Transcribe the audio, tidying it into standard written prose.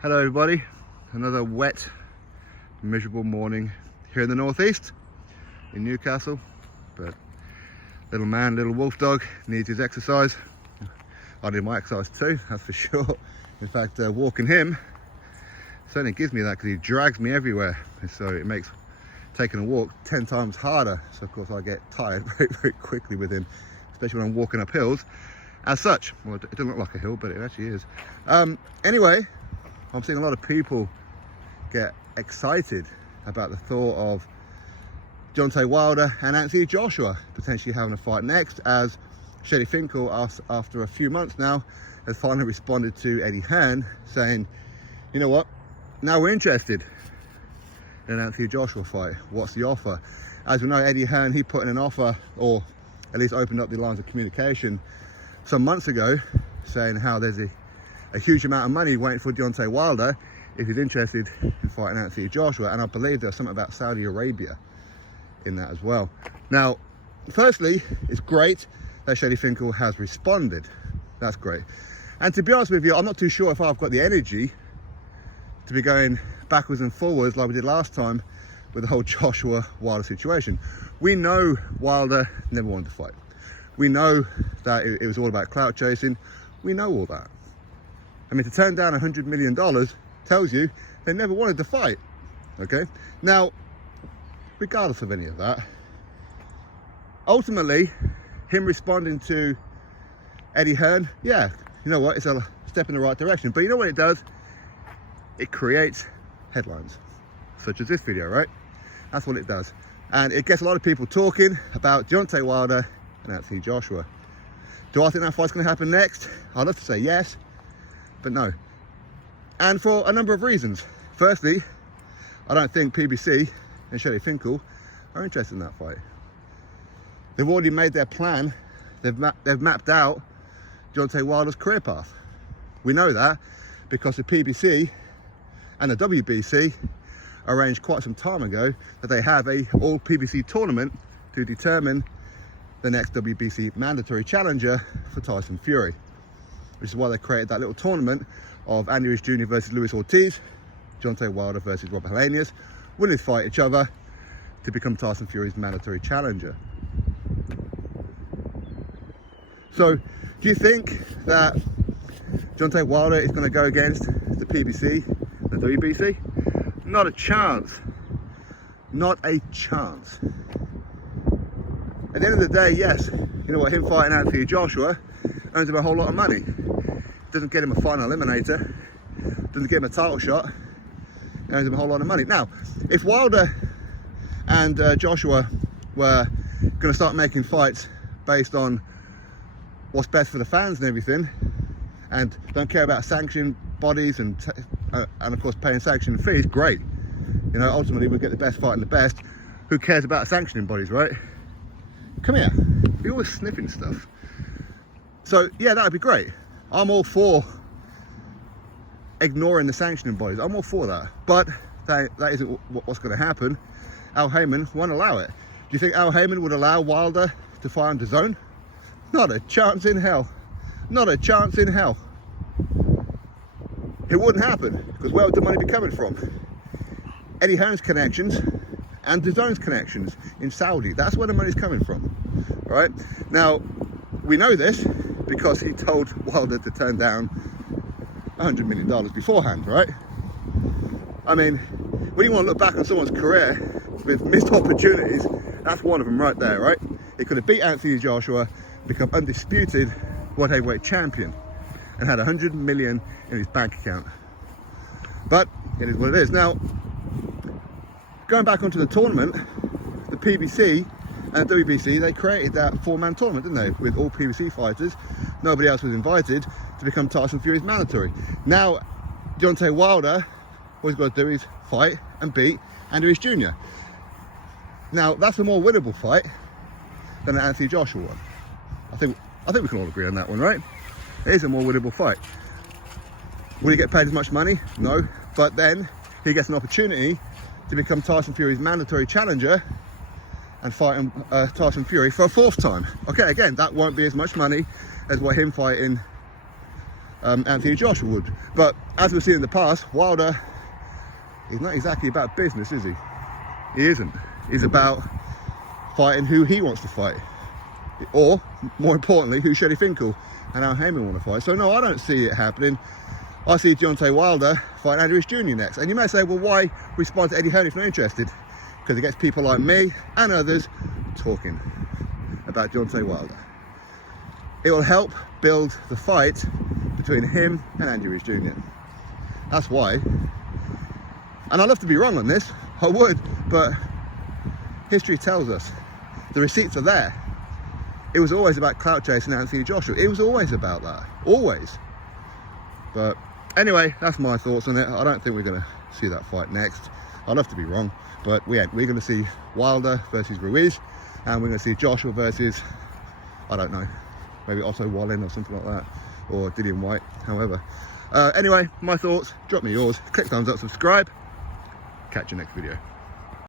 Hello everybody, another wet, miserable morning here in the northeast in Newcastle, but little man, little wolf dog needs his exercise. I need my exercise too, that's for sure. In fact, walking him certainly gives me that because he drags me everywhere, and so it makes taking a walk 10 times harder. So of course I get tired very quickly with him, especially when I'm walking up hills as such. Well, it doesn't look like a hill, but it actually is. Anyway, I'm seeing a lot of people get excited about the thought of Deontay Wilder and Anthony Joshua potentially having a fight next, as Eddie Finkel, after a few months now, has finally responded to Eddie Hearn saying, you know what, now we're interested in an Anthony Joshua fight. What's the offer? As we know, Eddie Hearn, he put in an offer, or at least opened up the lines of communication some months ago, saying how there's a huge amount of money waiting for Deontay Wilder if he's interested in fighting Anthony Joshua, and I believe there's something about Saudi Arabia in that as well. Now, firstly, it's great that Eddie Finkel has responded. That's great. And to be honest with you, I'm not too sure if I've got the energy to be going backwards and forwards like we did last time with the whole Joshua Wilder situation. We know Wilder never wanted to fight. We know that it was all about clout chasing. We know all that. I mean, to turn down $100 million tells you they never wanted to fight, okay? Now, regardless of any of that, ultimately, him responding to Eddie Hearn, yeah, you know what, it's a step in the right direction. But you know what it does? It creates headlines, such as this video, right? That's what it does. And it gets a lot of people talking about Deontay Wilder and Anthony Joshua. Do I think that fight's gonna happen next? I'd love to say yes, but no. And for a number of reasons. Firstly, I don't think PBC and Eddie Finkel are interested in that fight. They've already made their plan. They've mapped out Deontay Wilder's career path. We know that because the PBC and the WBC arranged quite some time ago that they have a all PBC tournament to determine the next WBC mandatory challenger for Tyson Fury, which is why they created that little tournament of Andy Ruiz Jr. versus Luis Ortiz, Deontay Wilder versus Robert Helenius. Winners fight each other to become Tyson Fury's mandatory challenger. So, do you think that Deontay Wilder is going to go against the PBC, the WBC? Not a chance. Not a chance. At the end of the day, yes, you know what, him fighting Anthony Joshua earns him a whole lot of money. Doesn't get him a final eliminator, doesn't get him a title shot, earns him a whole lot of money. Now, if Wilder and Joshua were going to start making fights based on what's best for the fans and everything, and don't care about sanctioning bodies and of course paying sanctioning fees, great. You know, ultimately we'll get the best fighting the best. Who cares about sanctioning bodies, right? Come here. You're always sniffing stuff. So yeah, that would be great. I'm all for ignoring the sanctioning bodies. I'm all for that. But that isn't what's going to happen. Al Heyman won't allow it. Do you think Al Heyman would allow Wilder to fight on DAZN? Not a chance in hell. Not a chance in hell. It wouldn't happen, because where would the money be coming from? Eddie Hearn's connections and DAZN's connections in Saudi. That's where the money's coming from, right? Now, we know this because he told Wilder to turn down $100 million beforehand, right? I mean, when you want to look back on someone's career with missed opportunities, that's one of them right there, right? He could have beat Anthony Joshua, become undisputed world heavyweight champion, and had 100 million in his bank account. But it is what it is. Now, going back onto the tournament, the PBC and the WBC, they created that four-man tournament, didn't they? With all PBC fighters. Nobody else was invited to become Tyson Fury's mandatory. Now, Deontay Wilder, all he's got to do is fight and beat Andy Ruiz Jr. Now, that's a more winnable fight than an Anthony Joshua one. I think we can all agree on that one, right? It is a more winnable fight. Will he get paid as much money? No. But then he gets an opportunity to become Tyson Fury's mandatory challenger and fighting Tyson Fury for a fourth time. Okay, again, that won't be as much money as what him fighting Anthony Joshua would. But as we've seen in the past, Wilder is not exactly about business, is he? He isn't. He's about fighting who he wants to fight. Or, more importantly, who Shelley Finkel and Al Heyman want to fight. So no, I don't see it happening. I see Deontay Wilder fighting Andrews Jr. next. And you may say, well, why respond to Eddie Hearn if you're not interested? Because it gets people like me and others talking about Deontay Wilder. It will help build the fight between him and Andrews Jr. That's why. And I'd love to be wrong on this, I would, but history tells us, the receipts are there. It was always about clout chasing Anthony Joshua. It was always about that, always. But anyway, that's my thoughts on it. I don't think we're going to see that fight next. I'd love to be wrong, but we're going to see Wilder versus Ruiz, and we're going to see Joshua versus, I don't know, maybe Otto Wallin or something like that, or Dillian White, however. Anyway, my thoughts, drop me yours, click thumbs up, subscribe, catch you next video.